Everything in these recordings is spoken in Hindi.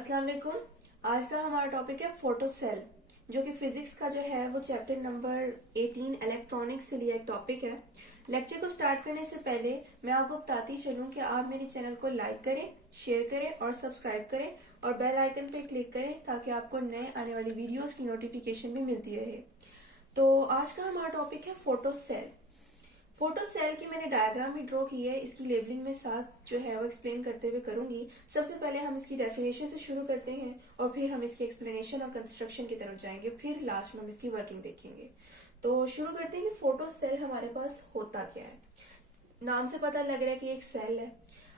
अस्सलाम वालेकुम। आज का हमारा टॉपिक है फोटो सेल, जो कि फिजिक्स का जो है वो चैप्टर नंबर 18 इलेक्ट्रॉनिक्स से लिया एक टॉपिक है। लेक्चर को स्टार्ट करने से पहले मैं आपको बताती चलूं कि आप मेरे चैनल को लाइक करें, शेयर करें और सब्सक्राइब करें और बेल आइकन पे क्लिक करें ताकि आपको नए आने वाली वीडियोस की नोटिफिकेशन भी मिलती रहे। तो आज का हमारा टॉपिक है फोटो सेल। फोटो सेल की मैंने डायग्राम भी ड्रॉ की है, इसकी लेबलिंग में साथ जो है वो एक्सप्लेन करते हुए करूंगी। सबसे पहले हम इसकी डेफिनेशन से शुरू करते हैं और फिर हम इसकी एक्सप्लेनेशन और कंस्ट्रक्शन की तरफ जाएंगे, फिर लास्ट में हम इसकी वर्किंग देखेंगे। तो शुरू करते हैं कि फोटो सेल हमारे पास होता क्या है। नाम से पता लग रहा है कि एक सेल है।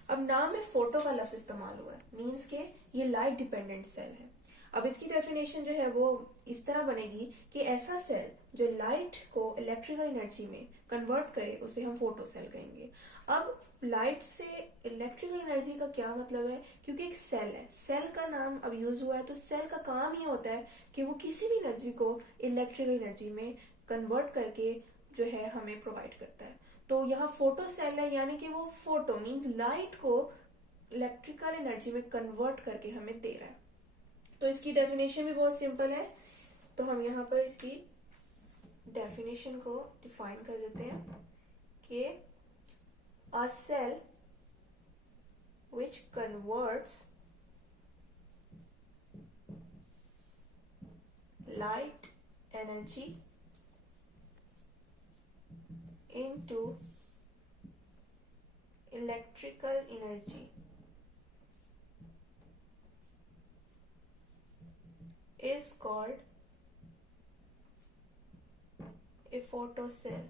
अब नाम में फोटो का लफ्ज इस्तेमाल हुआ है, मीन्स के ये लाइट डिपेंडेंट सेल है। अब इसकी डेफिनेशन जो है वो इस तरह बनेगी कि ऐसा सेल जो लाइट को इलेक्ट्रिकल एनर्जी में कन्वर्ट करे उसे हम फोटो सेल कहेंगे। अब लाइट से इलेक्ट्रिकल एनर्जी का क्या मतलब है, क्योंकि एक सेल है, सेल का नाम अब यूज हुआ है, तो सेल का काम ही होता है कि वो किसी भी एनर्जी को इलेक्ट्रिकल एनर्जी में कन्वर्ट करके जो है हमें प्रोवाइड करता है। तो यहाँ फोटो सेल है, यानी कि वो फोटो मीन्स लाइट को इलेक्ट्रिकल एनर्जी में कन्वर्ट करके हमें दे रहा है। तो इसकी डेफिनेशन भी बहुत सिंपल है, तो हम यहाँ पर इसकी डेफिनेशन को डिफाइन कर देते हैं कि अ cell which converts light energy into electrical energy is called a photocell।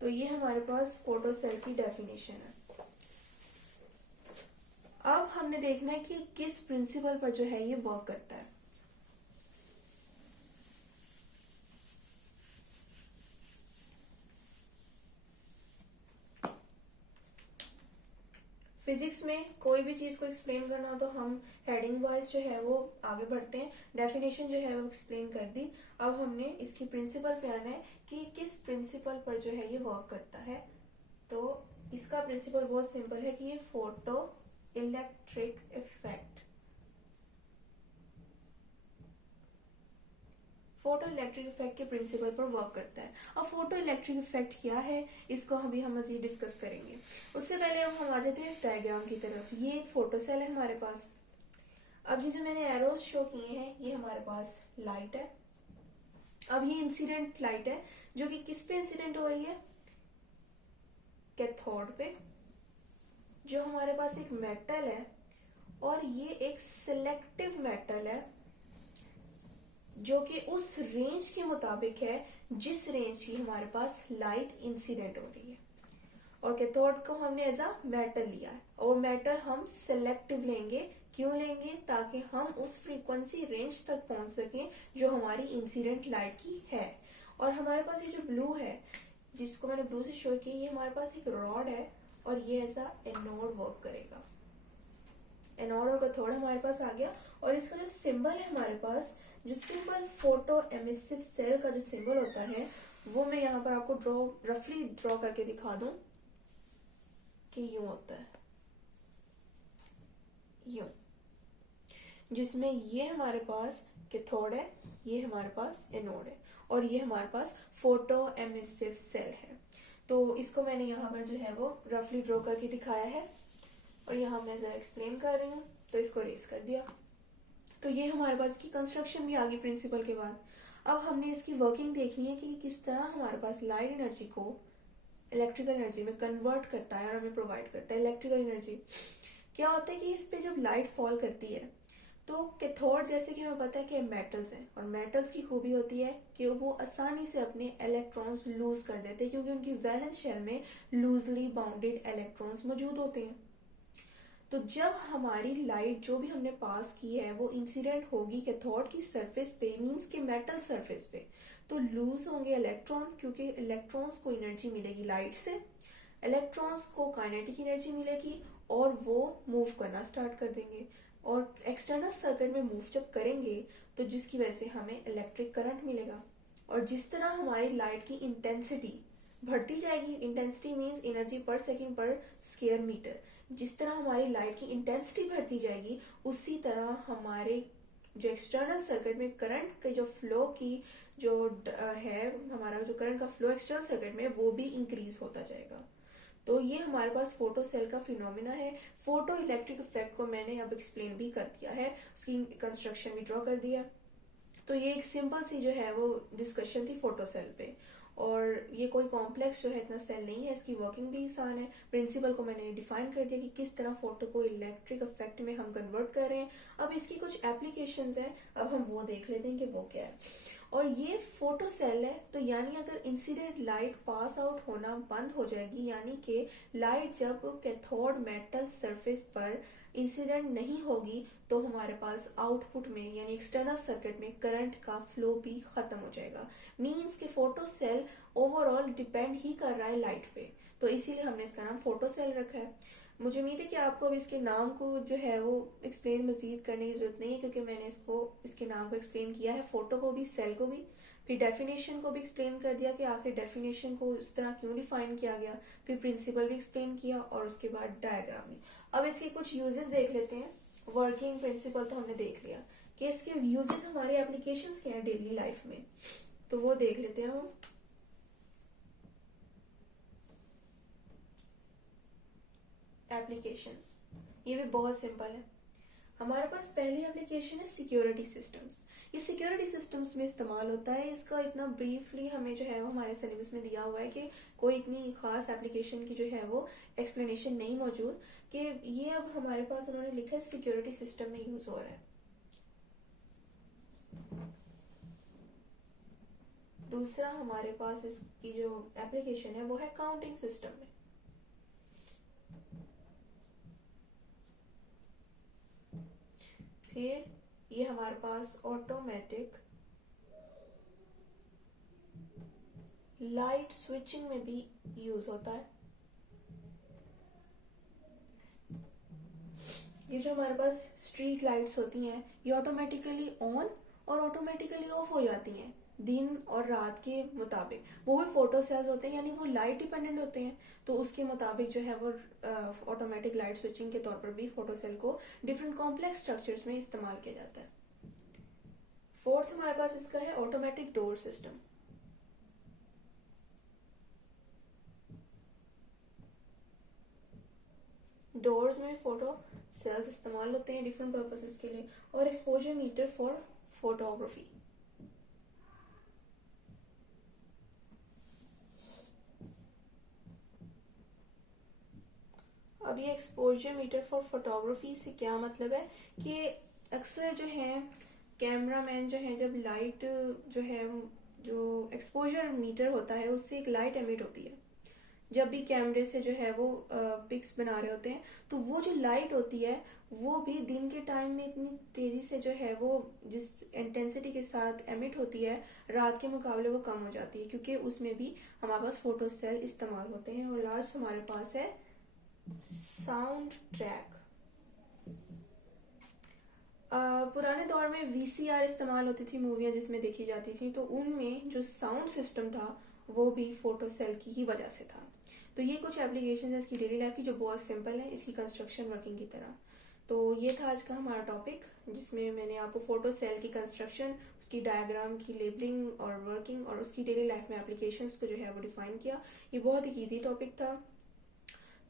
तो ये हमारे पास फोटोसेल की डेफिनेशन है। अब हमने देखना है कि किस प्रिंसिपल पर जो है ये वर्क करता है। फिजिक्स में कोई भी चीज को एक्सप्लेन करना हो तो हम हेडिंग वाइज जो है वो आगे बढ़ते हैं। डेफिनेशन जो है वो एक्सप्लेन कर दी। अब हमने इसकी प्रिंसिपल पे आना है कि किस प्रिंसिपल पर जो है ये वर्क करता है। तो इसका प्रिंसिपल बहुत सिंपल है कि ये photo electric effect, photo electric effect के प्रिंसिपल पर वर्क करता है। अब फोटो इलेक्ट्रिक इफेक्ट क्या है, इसको अभी हम मजीद डिस्कस करेंगे। उससे पहले अब हम आ जाते हैं इस डायग्राम की तरफ। ये एक फोटो सेल है हमारे पास। अब ये जो मैंने एरोज शो किए हैं ये हमारे पास लाइट है। अब ये इंसिडेंट लाइट है जो कि किस पे इंसिडेंट हो रही है, कैथोड पे, जो हमारे पास एक मेटल है और ये एक सिलेक्टिव मेटल है जो कि उस रेंज के मुताबिक है जिस रेंज की हमारे पास लाइट इंसिडेंट हो रही है। और कैथोड को हमने एज अ मेटल लिया है और मेटल हम सिलेक्टिव लेंगे। क्यों लेंगे, ताकि हम उस फ्रीक्वेंसी रेंज तक पहुंच सकें जो हमारी इंसिडेंट लाइट की है। और हमारे पास ये जो ब्लू है, जिसको मैंने ब्लू से शो किया, ये हमारे पास एक रॉड है और ये एज अ एनोड वर्क करेगा। एनोड और कैथोड हमारे पास आ गया। और इसका जो सिंबल है हमारे पास, जो सिंबल फोटो एमिसिव सेल का जो सिंबल होता है वो मैं यहाँ पर आपको रफली ड्रॉ करके दिखा दूं कि यूं होता है, यूं, जिसमें ये हमारे पास कैथोड है, ये हमारे पास एनोड है और ये हमारे पास फोटो एमिसिव सेल है। तो इसको मैंने यहाँ पर जो है वो रफली ड्रॉ करके दिखाया है और यहाँ मैं जरा एक्सप्लेन कर रही हूँ, तो इसको रेस कर दिया। तो ये हमारे पास की कंस्ट्रक्शन भी आ गई प्रिंसिपल के बाद। अब हमने इसकी वर्किंग देखनी है कि किस तरह हमारे पास लाइट एनर्जी को इलेक्ट्रिकल एनर्जी में कन्वर्ट करता है और हमें प्रोवाइड करता है। इलेक्ट्रिकल एनर्जी क्या होता है कि इस पे जब लाइट फॉल करती है तो कैथोड, जैसे कि हमें पता है कि मेटल्स हैं और मेटल्स की खूबी होती है कि वो आसानी से अपने इलेक्ट्रॉन्स लूज कर देते हैं, क्योंकि उनकी वैलेंस शेल में लूजली बाउंडेड इलेक्ट्रॉन्स मौजूद होते हैं। तो जब हमारी लाइट जो भी हमने पास की है वो इंसिडेंट होगी कैथोड की सरफेस पे, मींस के मेटल सरफेस पे, तो लूज होंगे इलेक्ट्रॉन, क्योंकि इलेक्ट्रॉन्स को एनर्जी मिलेगी लाइट से, इलेक्ट्रॉन्स को काइनेटिक एनर्जी मिलेगी और वो मूव करना स्टार्ट कर देंगे। और एक्सटर्नल सर्किट में मूव जब करेंगे तो जिसकी वजह से हमें इलेक्ट्रिक करंट मिलेगा। और जिस तरह हमारी लाइट की इंटेंसिटी बढ़ती जाएगी, इंटेंसिटी मींस एनर्जी पर सेकंड पर स्क्वायर मीटर, जिस तरह हमारी लाइट की इंटेंसिटी बढ़ती जाएगी उसी तरह हमारे जो एक्सटर्नल सर्किट में करंट के जो फ्लो की जो है, हमारा जो करंट का फ्लो एक्सटर्नल सर्किट में वो भी इंक्रीज होता जाएगा। तो ये हमारे पास फोटो सेल का फिनोमिना है। फोटो इलेक्ट्रिक इफेक्ट को मैंने अब एक्सप्लेन भी कर दिया है, उसकी कंस्ट्रक्शन भी ड्रॉ कर दिया। तो ये एक सिंपल सी जो है वो डिस्कशन थी फोटो सेल पे, और ये कोई कॉम्प्लेक्स जो है इतना सेल नहीं है, इसकी वर्किंग भी आसान है। प्रिंसिपल को मैंने डिफाइन कर दिया कि किस तरह फोटो को इलेक्ट्रिक इफेक्ट में हम कन्वर्ट कर रहे हैं। अब इसकी कुछ एप्लीकेशंस हैं, अब हम वो देख लेते हैं कि वो क्या है। और ये फोटो सेल है, तो यानी अगर इंसिडेंट लाइट पास आउट होना बंद हो जाएगी, यानी कि लाइट जब कैथोड मेटल सरफेस पर इंसिडेंट नहीं होगी तो हमारे पास आउटपुट में यानी एक्सटर्नल सर्किट में करंट का फ्लो भी खत्म हो जाएगा। मींस के फोटो सेल ओवरऑल डिपेंड ही कर रहा है लाइट पे, तो इसीलिए हमने इसका नाम फोटो सेल रखा है। मुझे उम्मीद है कि आपको अब इसके नाम को जो है वो एक्सप्लेन मजीद करने की जरूरत नहीं है, क्योंकि मैंने इसके नाम को एक्सप्लेन किया है, फोटो को भी, सेल को भी, फिर डेफिनेशन को भी एक्सप्लेन कर दिया कि आखिर डेफिनेशन को उस तरह क्यों डिफाइन किया गया, फिर प्रिंसिपल भी एक्सप्लेन किया और उसके बाद डायग्राम भी। अब इसके कुछ यूजेस देख लेते हैं। वर्किंग प्रिंसिपल तो हमने देख लिया कि इसके यूजेस हमारे एप्लीकेशंस क्या है डेली लाइफ में, तो वो देख लेते हैं हम। एप्लीकेशंस ये भी बहुत सिंपल है। हमारे पास पहली एप्लीकेशन है सिक्योरिटी सिस्टम्स। ये सिक्योरिटी सिस्टम्स में इस्तेमाल होता है। इसका इतना ब्रीफली हमें जो है वो हमारे सिलेबस में दिया हुआ है कि कोई इतनी खास एप्लीकेशन की जो है वो एक्सप्लेनेशन नहीं मौजूद, कि ये अब हमारे पास उन्होंने लिखा है सिक्योरिटी सिस्टम में यूज हो रहा है। दूसरा हमारे पास इसकी जो एप्लीकेशन है वो है काउंटिंग सिस्टम में। फिर ये हमारे पास ऑटोमेटिक लाइट स्विचिंग में भी यूज होता है। ये जो हमारे पास स्ट्रीट लाइट्स होती हैं ये ऑटोमेटिकली ऑन और ऑटोमेटिकली ऑफ हो जाती हैं दिन और रात के मुताबिक। वो भी फोटो सेल्स होते हैं, यानी वो लाइट डिपेंडेंट होते हैं, तो उसके मुताबिक जो है वो ऑटोमेटिक लाइट स्विचिंग के तौर पर भी फोटो सेल को डिफरेंट कॉम्प्लेक्स स्ट्रक्चर्स में इस्तेमाल किया जाता है। फोर्थ हमारे पास इसका है ऑटोमेटिक डोर सिस्टम। डोर्स में फोटो सेल्स इस्तेमाल होते हैं डिफरेंट पर्पसेस के लिए। और एक्सपोजर मीटर फॉर फोटोग्राफी। अब ये एक्सपोजर मीटर फॉर फोटोग्राफी से क्या मतलब है कि अक्सर जो है कैमरा मैन जो है जब लाइट जो है जो एक्सपोजर मीटर होता है उससे एक लाइट एमिट होती है। जब भी कैमरे से जो है वो पिक्स बना रहे होते हैं तो वो जो लाइट होती है वो भी दिन के टाइम में इतनी तेजी से जो है वो जिस इंटेंसिटी के साथ एमिट होती है रात के मुकाबले वो कम हो जाती है, क्योंकि उसमें भी हमारे पास फोटो सेल इस्तेमाल होते हैं। और लास्ट हमारे पास है साउंड ट्रैक। पुराने दौर में वीसीआर इस्तेमाल होती थी, मूवियां जिसमें देखी जाती थी, तो उनमें जो साउंड सिस्टम था वो भी फोटो सेल की ही वजह से था। तो ये कुछ एप्लीकेशन है इसकी डेली लाइफ की जो बहुत सिंपल है, इसकी कंस्ट्रक्शन वर्किंग की तरह। तो ये था आज का हमारा टॉपिक, जिसमें मैंने आपको फोटो सेल की कंस्ट्रक्शन, उसकी डायग्राम की लेबलिंग और वर्किंग और उसकी डेली लाइफ में एप्लीकेशंस को जो है वो डिफाइन किया। ये बहुत एक ईजी टॉपिक था,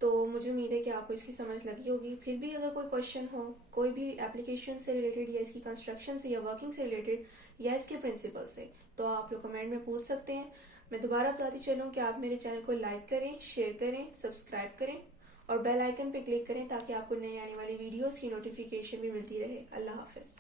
तो मुझे उम्मीद है कि आपको इसकी समझ लगी होगी। फिर भी अगर कोई क्वेश्चन हो कोई भी एप्लीकेशन से रिलेटेड या इसकी कंस्ट्रक्शन से या वर्किंग से रिलेटेड या इसके प्रिंसिपल से, तो आप लोग कमेंट में पूछ सकते हैं। मैं दोबारा बताती चलूँ कि आप मेरे चैनल को लाइक करें, शेयर करें, सब्सक्राइब करें और बेल आइकन पे क्लिक करें ताकि आपको नई आने वाली वीडियोस की नोटिफिकेशन भी मिलती रहे। अल्लाह हाफिज।